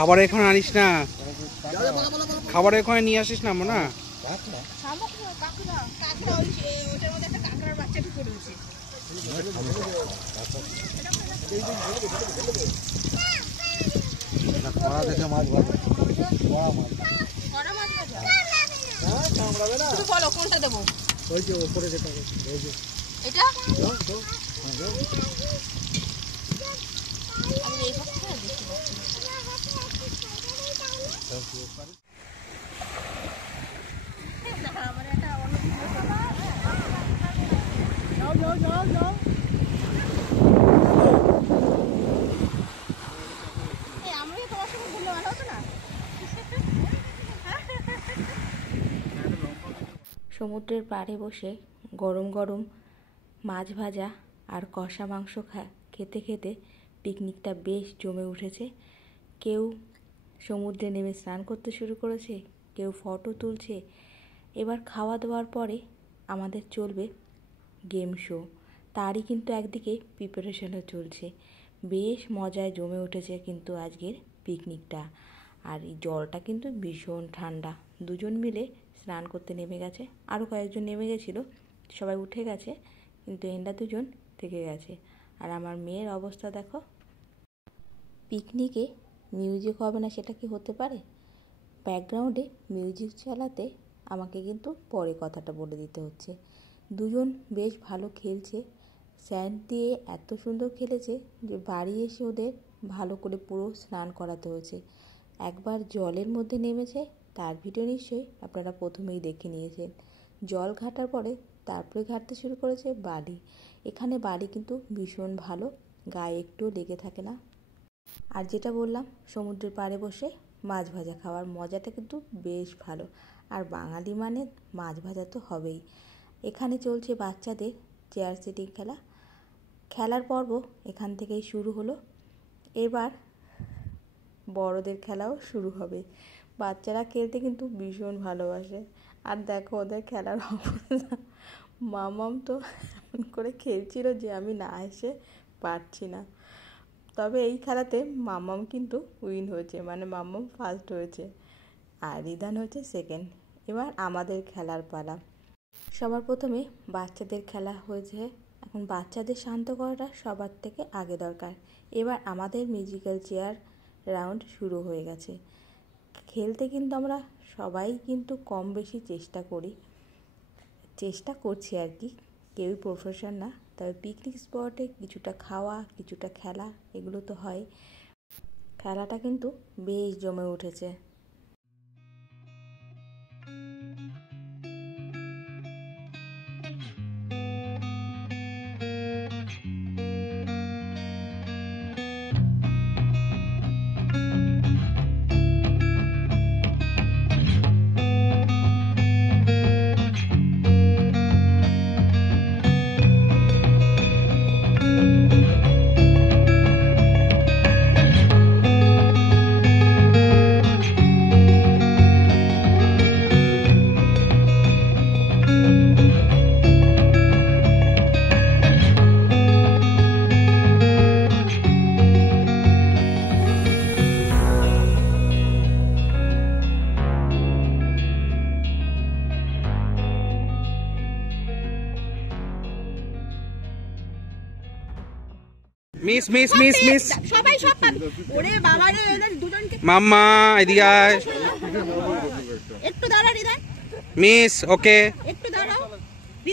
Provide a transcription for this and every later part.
খাবার এখানে আনিস না, খাবার এখানে নিয়ে আসিস না না। বলো কোনটা দেবো? ওই যে উপরে যেটা এটা আমি এই পক্ষে দেখতে পাচ্ছি। আমার এটা অন্য যাও যাও যাও যাও। এই আমি তোমার সঙ্গে ঘুরলে ভালো হতো না? সমুদ্রের পাড়ে বসে গরম গরম মাছ ভাজা আর কষা মাংস খেতে খেতে পিকনিকটা বেশ জমে উঠেছে। কেউ সমুদ্রে নেমে স্নান করতে শুরু করেছে, কেউ ফটো তুলছে। এবার খাওয়া দাওয়ার পরে আমাদের চলবে গেম শো, তারই কিন্তু একদিকে প্রিপারেশনও চলছে। বেশ মজায় জমে উঠেছে কিন্তু আজকের পিকনিকটা। আর এই জলটা কিন্তু ভীষণ ঠান্ডা। দুজন মিলে স্নান করতে নেমে গেছে, আরও কয়েকজন নেমে গেছিলো, সবাই উঠে গেছে, কিন্তু এরা দুজন থেকে গেছে। আর আমার মেয়ের অবস্থা দেখো। পিকনিকে মিউজিক হবে না সেটা কি হতে পারে? ব্যাকগ্রাউন্ডে মিউজিক চালাতে আমাকে কিন্তু পরে কথাটা বলে দিতে হচ্ছে। দুজন বেশ ভালো খেলছে, স্যান্ড দিয়ে এত সুন্দর খেলেছে যে বাড়ি এসে ওদের ভালো করে পুরো স্নান করাতে হয়েছে। একবার জলের মধ্যে নেমেছে, তার ভিডিও নিশ্চয়ই আপনারা প্রথমেই দেখে নিয়েছেন। জল ঘাটার পরে তারপরে ঘাটতে শুরু করেছে বালি। এখানে বালি কিন্তু ভীষণ ভালো, গায়ে একটুও লেগে থাকে না। আর যেটা বললাম, সমুদ্রের পাড়ে বসে মাছ ভাজা খাওয়ার মজাটা কিন্তু বেশ ভালো। আর বাঙালি মানে মাছ ভাজা তো হবেই। এখানে চলছে বাচ্চাদের চেয়ার সিটিং খেলা। খেলার পর্ব এখান থেকেই শুরু হলো। এবার বড়দের খেলাও শুরু হবে। বাচ্চারা খেলতে কিন্তু ভীষণ ভালোবাসে। আর দেখো ওদের খেলার অবস্থা, মামাম তো এমন করে খেলছিল যে আমি না এসে পারছি না। তবে এই খেলাতে মামাম কিন্তু উইন হয়েছে, মানে মামাম ফার্স্ট হয়েছে আর রিদান হয়েছে সেকেন্ড। এবার আমাদের খেলার পালা। সবার প্রথমে বাচ্চাদের খেলা হয়েছে। এখন বাচ্চাদের শান্ত করাটা সবার থেকে আগে দরকার। এবার আমাদের মিউজিক্যাল চেয়ার রাউন্ড শুরু হয়ে গেছে। খেলতে কিন্তু আমরা সবাই কিন্তু কম বেশি চেষ্টা করছি আর কি, কেউই প্রফেশন না। তবে পিকনিক স্পটে কিছুটা খাওয়া কিছুটা খেলা এগুলো তো হয়। খেলাটা কিন্তু বেশ জমে উঠেছে। মিস মিস মিস মিস সবাই সব পাবে। ওরে বাবা রে, এদের দুজনকে মাম্মা এদিকে আয়। একটু দাঁড়া রিদান। মিস ওকে, একটু দাঁড়াও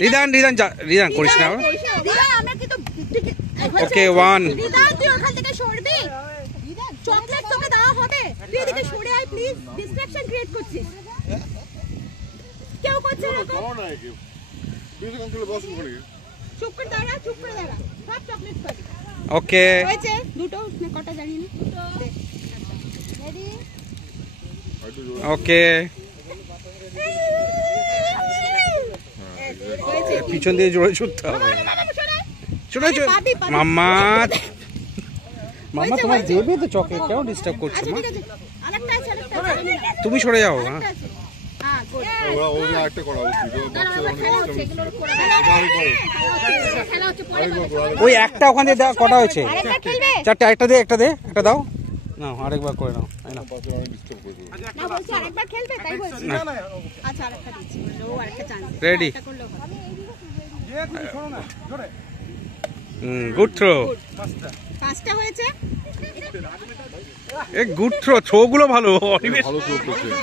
রিদান রিদান রিদান করিস না। রিদান আমরা কি তো ওকে ওয়ান। রিদান তুই ওখান থেকে সরবি। রিদান চকলেট তোকে দেওয়া হবে, তুই এদিকে সরে আয় প্লিজ। ডিস্ট্রাকশন ক্রিয়েট করছিস। কেউ করছে না কোন না কেউ। তুই তো কন্ট্রোলে বস করে। চুপ করে দাঁড়া, চুপ করে দাঁড়া। সব চকলেট পাবি। ওকে হয়েছে দুটো না কটা জানি না। Ready okay. পিছন দিয়ে জোরে ছুটতে হবে। চলে চলে মাম্মা, মাম্মা তোমার দেবে তো চকলেট, কেন ডিস্টার্ব করছো মা? তুমি সরে যাও। হ্যাঁ ওই একটা ওখানে কটা হয়েছে? চারটে, একটা দে একটা দাও। না আরেকবার করে নাও না বলছি আরেকবার খেলবে তাই বলছি আচ্ছা আরেকটা দিচ্ছি ও আরেকটা চান্স রেডি করলো গুড থ্রো পাঁচটা হয়েছে এ গুড থ্রো থ্রো গুলো ভালো অনিমেষ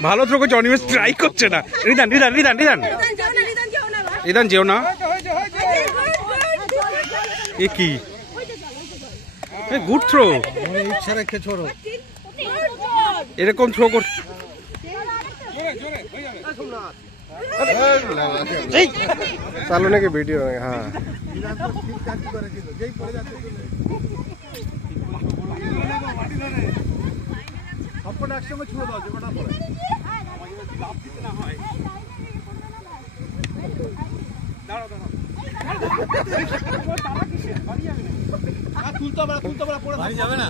ভালো থ্রো করছে অনিমেষ ট্রাই করছে না রিদান রিদান রিদান রিদান রিদান যেও না এ কি এ গুড থ্রো ইচ্ছা রেখে ছোড়ো এরকম থ্রো কর चालू नहीं कि वीडियो हाँ একসঙ্গে ছুড়ে দাও যেটা পড়ে তুলতে পারা পড়ে যাবে না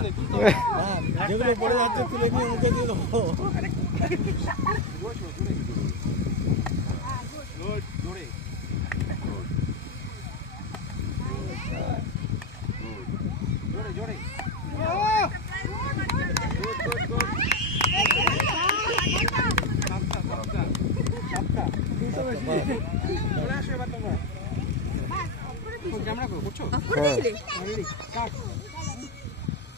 যেগুলো পড়ে যাচ্ছে তুলে নিয়ে মুখে দিয়ে দেবো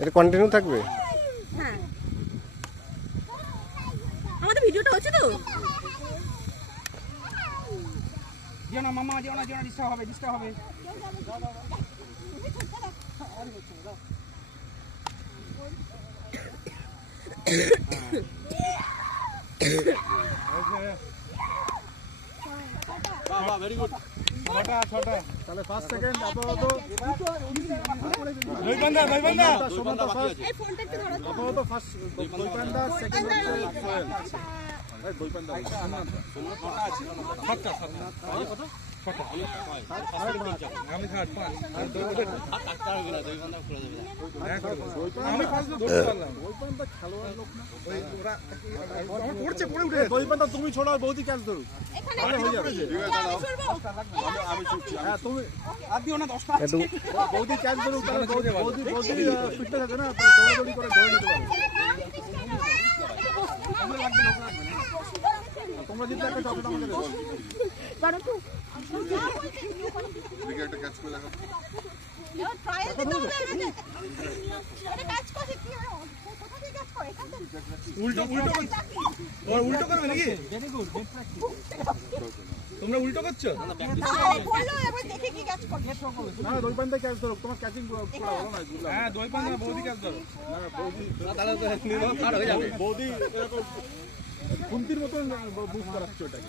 এটা কন্টিনিউ থাকবে হ্যাঁ আমাদের ভিডিওটা হচ্ছে তো যেও না মামা যেও না ডিস্টার্ব হবে ভেরি গুড ছটা তাহলে 5 সেকেন্ড আপাতত দুইবান্দা এই ফোনটা একটু ধরো আপাতত ফার্স্ট দুইবান্দা সেকেন্ড হচ্ছে সোহেল ভাই দুইবান্দা ছটা আছে ছটা কত আমি থার্ড 5 আর দুইবান্দা হবে না দুইবান্দা করে দেবে আমি ফার্স্ট ধরতে পারলাম দুইবান্দা খেলোয়াড় লোক না ওই ওরা পড়ছে পড়ে উঠে দুইবান্দা তুমি ছড়াও বৌদি ক্যাচ ধরো এখানে হয়ে যাবে আমি ছুটছি হ্যাঁ তুমি আর দিও না 10টা বৌদি ক্যাচ ধরো তাহলে বৌদি ফিটটা থাকে না দৌড়াদৌড়ি করে ধরে নিতে পারবে তোমরা যদি একটা টপটা আমাকে দেবো বারো টু দিকে একটা ক্যাচ করে দেখো ও ট্রায়াল দিতে হবে এটা ক্যাচ করে কি হয় কোথা থেকে ক্যাচ করে এখান থেকে উল্টো করবে নাকি ভেরি গুড তোমরা উল্টো করছো বলো এবার দেখে কি ক্যাচ করে না দুই পান্ডা ক্যাচ ধরো তোমার ক্যাচিং করা ভালো না বুঝলাম হ্যাঁ দুই পান্ডা বৌদি ক্যাচ ধরো না বৌদি তাহলে তো নির্ভর পার হয়ে যাবে বৌদি এরকম কুন্তির মতন বুক করাচ্ছ এটাকে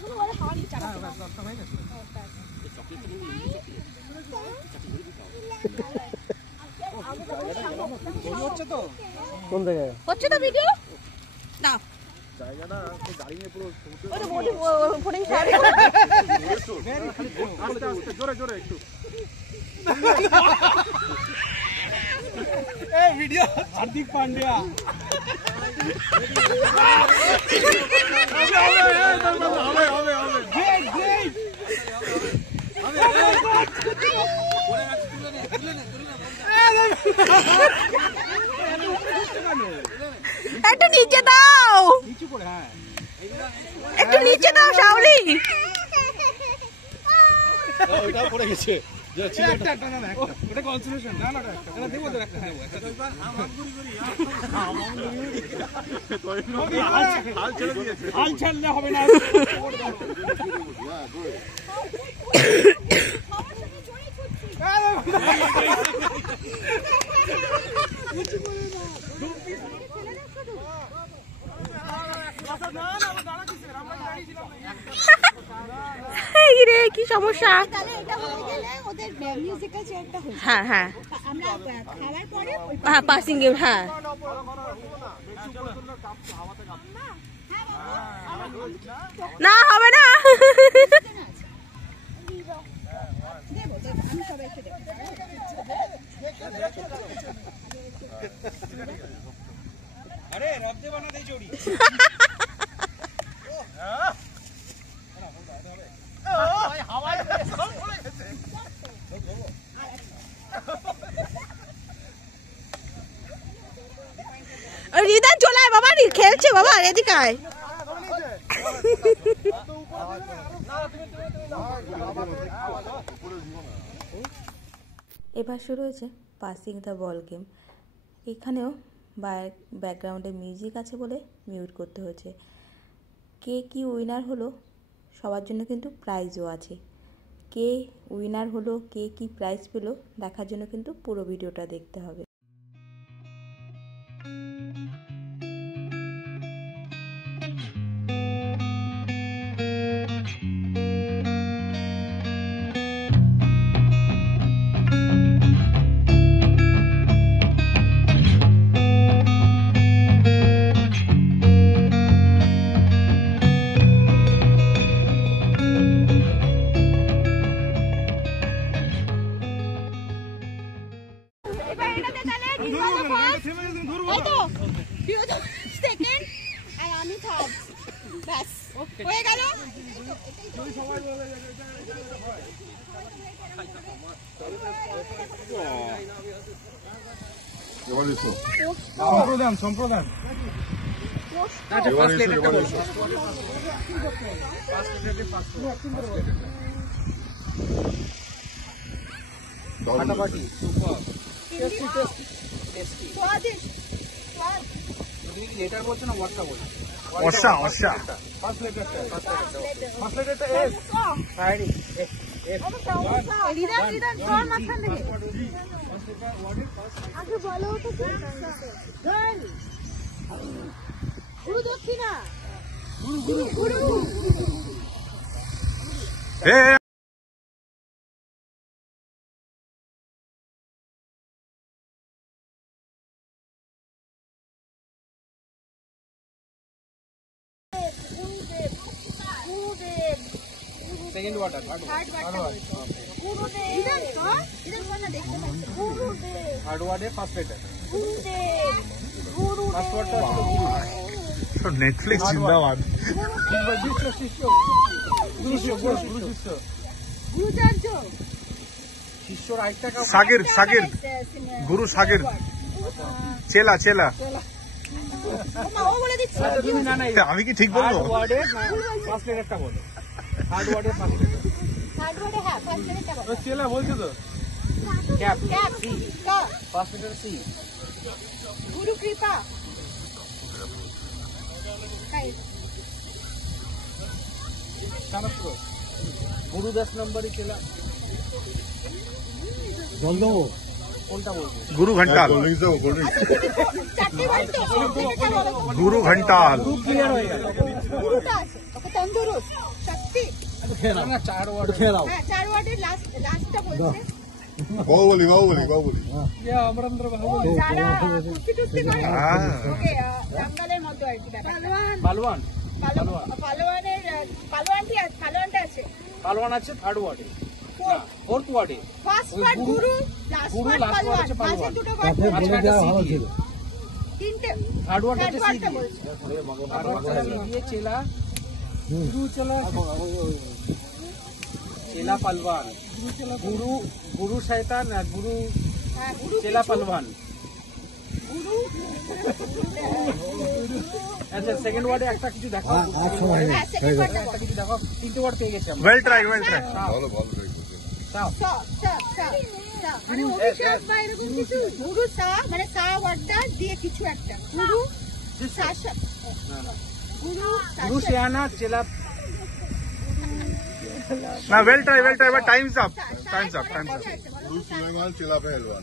কোন জায়গায় হচ্ছে তো ভিডিও না জায়গাটা তো গাড়ি নিয়ে পুরো ওই বডি ফোটিং সারি আস্তে আস্তে জোরে জোরে একটু এই ভিডিও হার্দিক পান্ডিয়া হবে গ্রেট গ্রেট একটু নিচে দাও নিচু করে হ্যাঁ একটু নিচে দাও শাওরি ওইটা পড়ে গেছে যে ছিল একটা না না ওটা কনসেন্ট্রেশন না না এটা দেবো তো একটা দেবো হাল ছেড়ে দিয়েছে হাল ছাড়লে হবে না রে কি সমস্যা তাহলে এটা হয়ে গেলে ওদের মিউজিক্যাল চেয়ারটা হবে হ্যাঁ হ্যাঁ আমরা খাওয়ার পরে হ্যাঁ পাসিং গেম হ্যাঁ না হবে না আমি সবাইকে দেব আরে রব দে বানা দে জোড়ি কর, এদিকে আয়। এবার শুরু হয়েছে পাসিং দ্য বল গেম। এখানেও ব্যাকগ্রাউন্ডে মিউজিক আছে বলে মিউট করতে হয়েছে। কে কি উইনার হলো সবার জন্য কিন্তু প্রাইজও আছে। কে উইনার হলো, কে কি প্রাইজ পেলো দেখার জন্য কিন্তু পুরো ভিডিওটা দেখতে হবে। সম্প্রদান লেটার বলছো না ওয়ার্ডটা বলছো? অর্ষা অর্ষা ফার্স্ট লেটারটা এস সাইড এস লিডার তোর মাথান থেকে আগে বলো তো কি গার্ল গুরু দক্ষিণা গুরু সেকেন্ড ওয়াটার থার্ড ওয়ার্ডে ফার্স্ট লেটার ফার্স্ট ওয়ার্ডটা তো নেটফ্লিক্স জিন্দাবাদ। শিষ্যর আরেকটা সাগির সাগির গুরু সাগির চেলা চেলা। আমি কি ঠিক বলবো? ওয়ার্ডে ফার্স্ট লেটারটা বলো। থার্ড ওয়ার্ডে ফার্স্ট লেটার চেলা বলছো তো? Cap C first letter C. গুরু কৃপা গুরু 10 নম্বরই চেলা কোনটা বলবো? গুরু ঘন্টাল গুরু ঘন্টাল ক্লিয়ার হয়ে গেল। তন্দুরুস শক্তি না 4 ওয়ার্ড হ্যাঁ 4 ওয়ার্ডের লাস্টটা বলছে বাহুবলি যারা কুস্তি টুস্তি করে ওকে বাঙ্গালের মতো আর কি পালোয়ান পালোয়ানটা আছে পালোয়ান আছে থার্ড ওয়ার্ডে ফোর্থ ওয়ার্ডে ফার্স্ট ওয়ার্ড গুরু লাস্ট ওয়ার্ড পালোয়ান মাঝে দুটো ওয়ার্ড তিনটে থার্ড ওয়ার্ড হচ্ছে সি বলছে দিয়ে চেলা গুরু চেলা পালওয়ান গুরু শয়তান আর গুরু চেলা পালওয়ান। আচ্ছা সেকেন্ড ওয়ার্ডে একটা কিছু দেখো একটা কিছু দেখো তিনটে ওয়ার্ড পেয়ে গেছি আমরা। ওয়েল ট্রাই মানে অভিশাপ বা এরকম কিছু গুরু সা মানে সা ওয়ার্ডটা দিয়ে কিছু একটা গুরু শাসক গুরু শিয়ানা চেলা না well try but Times up গুরু সুলেমান চেলা পেহেলওয়ান।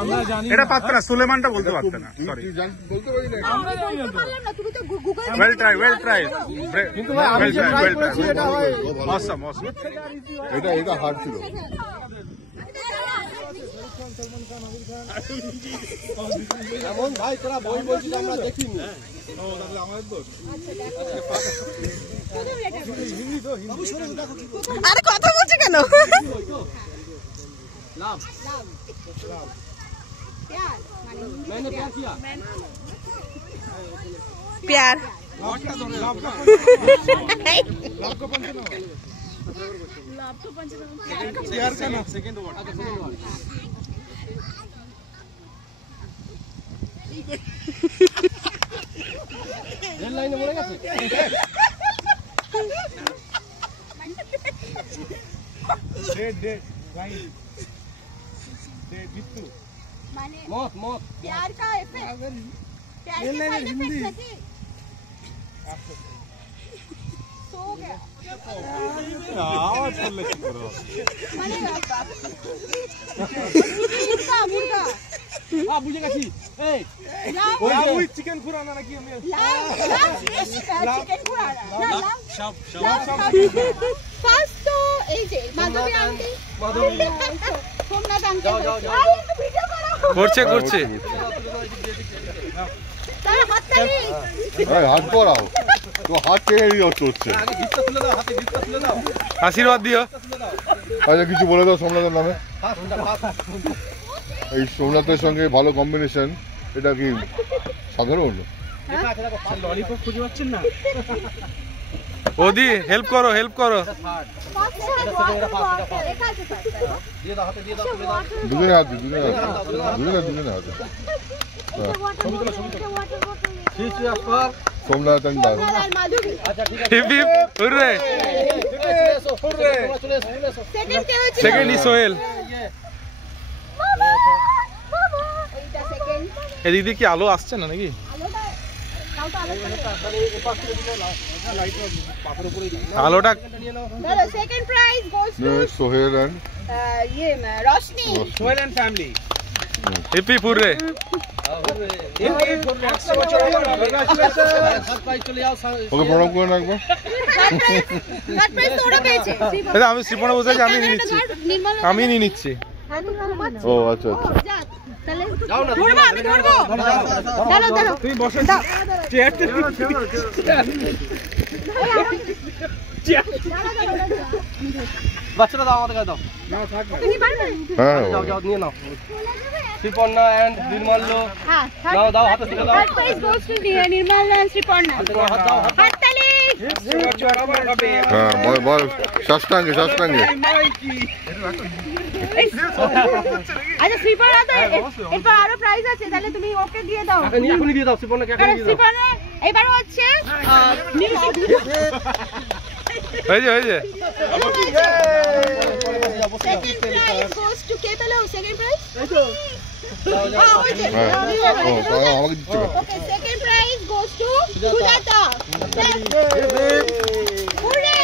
আমরা জানি এটা পারত না, সুলেমানটা বলতে পারত না। সরি বলতে পারি না। আমরা বললাম না তুমি তো গুগল ওয়েল ট্রাই কিন্তু ভাই আমি যে ট্রাই করেছি এটা হয় অসম এটা হার্ড ছিল। এমন ভাই তোরা বই বলছিস আমরা দেখিনি। আমাদের দোষ। আরে কথা বলছে কেন? লাভ मैंने क्या किया प्यार प्यार का ना सेकंड वर्ड লাইনে মরে গেছে माने मौत मौत प्यार का इफेक्ट प्यार के साइड इफेक्ट नहीं सो गया आवाज করলে কি করো মানে মুর্গা বুঝে গেছি এই ওই চিকেন খুরানা নাকি আমি চিকেন পুরানা সব ফার্স্ট তো এই যে মাধবী আন্টি সোমনাথ আঙ্কেল আরে একটু ভিডিও করো করছে তাহলে হাততালি হাত পড়াও তো হাত কে চড়ছে আগে ভিতটা তুলে দাও হাতে ভিতটা তুলে দাও আশীর্বাদ দিও। আচ্ছা কিছু বলে দাও সোমনাথের নামে। এই সোমনাথের সঙ্গে ভালো কম্বিনেশন, এটা কি সাধারণ? ললিপপ খুঁজে পাচ্ছেন না ওদি হেল্প করো দিয়ে দাও হাতে দিয়ে দাও তুলে দাও দুজনে হাত দিই, দুজনে হাতে সোমনাথ অ্যান্ড দাদু। আর মাধবী আচ্ছা ঠিক আছে হিপ হিপ হুররে। চলে এসো সেকেন্ড কে হচ্ছে সেকেন্ড সোহেল। বাবা এইটা সেকেন্ড এদিক দিয়ে কি আলো আসছে না নাকি? আলোটা কাউটা আলো আলোটা দাদা second prize goes to Sohel and ये रोशनी Sohel and family. Hip hip hurray. Surprise চলে যাও ওকে প্রণাম করে রাখবো। থার্ড প্রাইজ তো ওরা পেয়েছে এটা আমি শ্রীপনে বসে আছি, আমি নিয়ে নিচ্ছি, আমি নিয়ে নিচ্ছি। ও আচ্ছা আচ্ছা তাহলে যাও না ধরবো আমি ধরবো দাঁড়াও তুমি বসে বাচ্চাটা দাও আমাদের কাছে দাও তুমি পারবে হ্যাঁ যাও যাও নিয়ে নাও শ্রীপর্ণা এন্ড নির্মাল্য হ্যাঁ দাও দাও হাতে তুলে দাও third prize goes two Nirmal and Sriparna হাত দাও হাততালি হ্যাঁ বল বল সাষ্টাঙ্গে সাষ্টাঙ্গে। আচ্ছা শ্রীপর্ণা তো এরপর আরো প্রাইজ আছে, তাহলে তুমি ওকে দিয়ে দাও। এখনই দিয়ে দাও শ্রীপর্ণাকে এখনই দিয়ে দাও শ্রীপর্ণা এবার হচ্ছে হয়েছে সেকেন্ড প্রাইজ গোস টু কে পেলো সেকেন্ড প্রাইজ হ্যাঁ ও আমাকে দিচ্ছে না। Okay second prize goes to Sujata hurray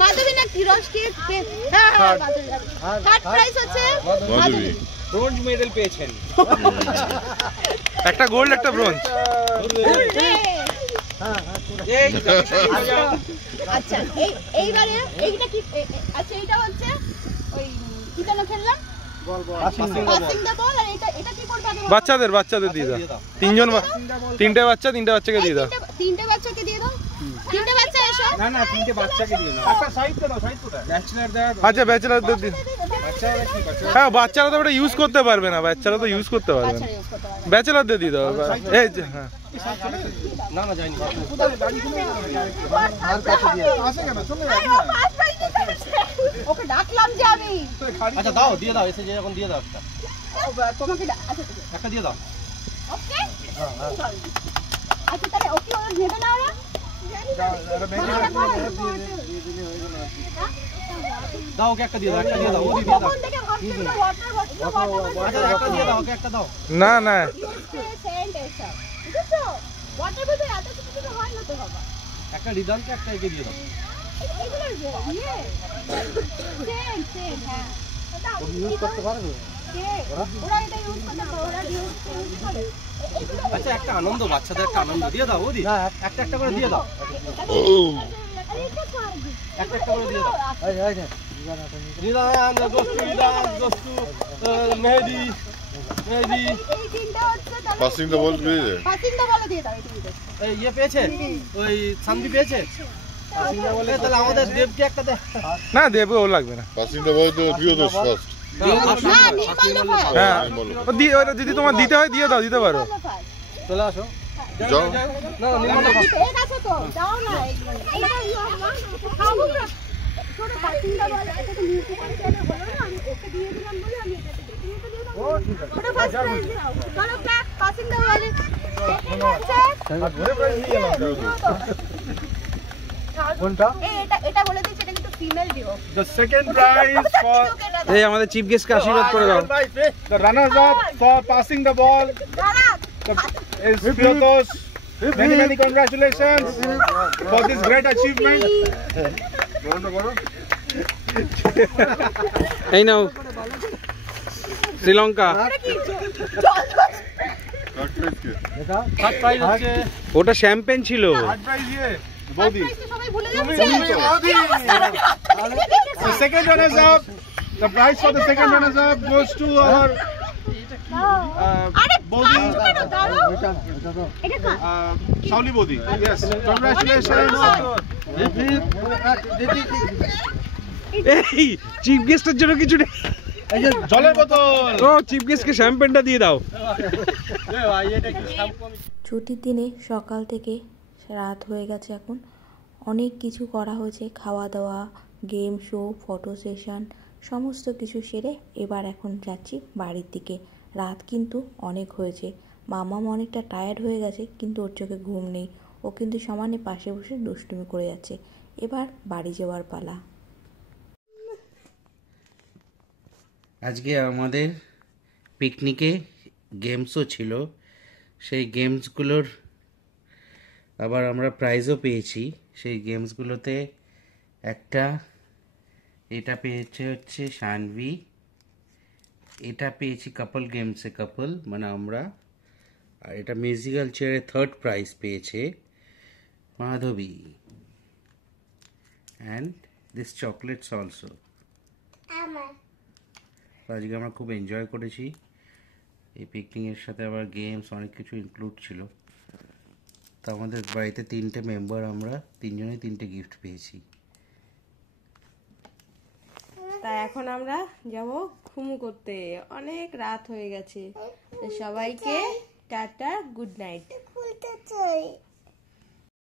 Madhabi না কিরোশ কে থার্ড প্রাইজ হচ্ছে মাধবী ব্রোঞ্জ মেডেল পেয়েছেন, একটা গোল্ড একটা ব্রোঞ্জ। হুররে আচ্ছা এইবারে এইটা কি আচ্ছা এইটা হচ্ছে ওই কি যেন খেললাম পাসিং দ্য বল, আর এটা কি করবে আগে বাচ্চাদের দিয়ে দাও। তিনটে বাচ্চাকে দিয়ে দাও। তিনটে বাচ্চাকে দিয়ে দাও। তিনটে বাচ্চা এসো না তিনটে বাচ্চাকে দিয়ে দাও। একটা সাইডটা দাও, ব্যাচেলর দাও। আচ্ছা ব্যাচেলরদের দিয়ে। হ্যাঁ বাচ্চারা তো ওটা ইউজ করতে পারবে না, ব্যাচেলরদের দিয়ে দাও। এই যে হ্যাঁ না না যাইনি ওকে ডাকলাম যে আমি আচ্ছা দাও দিয়ে দাও এসে যে এখন দিয়ে দাও তোমাকে একটা দিয়ে দাও ওকে আচ্ছা তাহলে ওকে ওরা নেবে না ওরা দাও ওকে একটা দিয়ে দাও ও দিয়ে দাও আচ্ছা একটা দিয়ে দাও ওকে একটা দাও না একটা রিদানকে একটা একে দিয়ে দাও ইউজ করতে পারবে আচ্ছা একটা আনন্দ বাচ্চাদের একটা আনন্দ দিয়ে দাও ওদি একটা একটা করে দিয়ে দাও একটা একটা করে দিয়ে দাও রিদান গোস্তু মেহেদি পাসিং দ্য বল পেয়েছে। এই ইয়ে পেয়েছে ওই শান্তি পেয়েছে তাহলে আমাদের দেবকে একটা দে না দেবে, ও লাগবে না। পাসিং দ্য বল তো প্রিয়দর্শ ফার্স্ট। হ্যাঁ ওটা যদি তোমার দিতে হয় দিয়ে দাও, দিতে পারো। চলে আসো যাও না নির্মলা ওটা ফার্স্ট প্রাইজ চলো ক্লাস পাসিং দ্য বল কোনটা এটা বলে দিচ্ছি এটা কিন্তু ফিমেল ডিও the second prize for এই আমাদের চিফ গেস্টকে আশীর্বাদ করে দাও। the runners up for passing the ball is Piotos. Many congratulations for this great achievement. এই নাও শ্রীলঙ্কা। Third prize হচ্ছে ওটা শ্যাম্পেন ছিল। third prize ये বৌদি। সবাই ভুলে যাচ্ছে The second runners up, the prize for the second runners up goes to our Bodhi, Sauli Bodhi. Yes, congratulations. এই চিফ গেস্টের জন্য কিছু নেই। জলের বোতল। ও চিফ গেস্টকে শ্যাম্পেনটা দিয়ে দাও। ছুটির দিনে সকাল থেকে রাত হয়ে গেছে, এখন অনেক কিছু করা হয়েছে, খাওয়া দাওয়া, গেম শো, ফটো সেশন সমস্ত কিছু সেরে এবার এখন যাচ্ছি বাড়ির দিকে। রাত কিন্তু অনেক হয়েছে, মামাম অনেকটা টায়ার্ড হয়ে গেছে, কিন্তু ওর চোখে ঘুম নেই, ও কিন্তু সমানে পাশে বসে দুষ্টুমি করে যাচ্ছে। এবার বাড়ি যাওয়ার পালা। আজকে আমাদের পিকনিকে গেমসও ছিল, সেই গেমসগুলোর আবার আমরা প্রাইজও পেয়েছি। সেই গেমসগুলোতে একটা এটা পেয়েছে হচ্ছে শানভি, এটা পেয়েছি কাপল গেমসে কাপল মানে আমরা, আর এটা মিউজিক্যাল চেয়ারে থার্ড প্রাইজ পেয়েছে Madhabi. And this chocolates also. আজকে আমরা খুব এনজয় করেছি এই পিকনিকের সাথে, আবার গেমস অনেক কিছু ইনক্লুড ছিল। তো আমাদের বাড়িতে 3টে মেম্বার, আমরা 3জনেই 3টে গিফট পেয়েছি। তা এখন আমরা যাব ঘুমু করতে, অনেক রাত হয়ে গেছে। তো সবাইকে টাটা, গুড নাইট।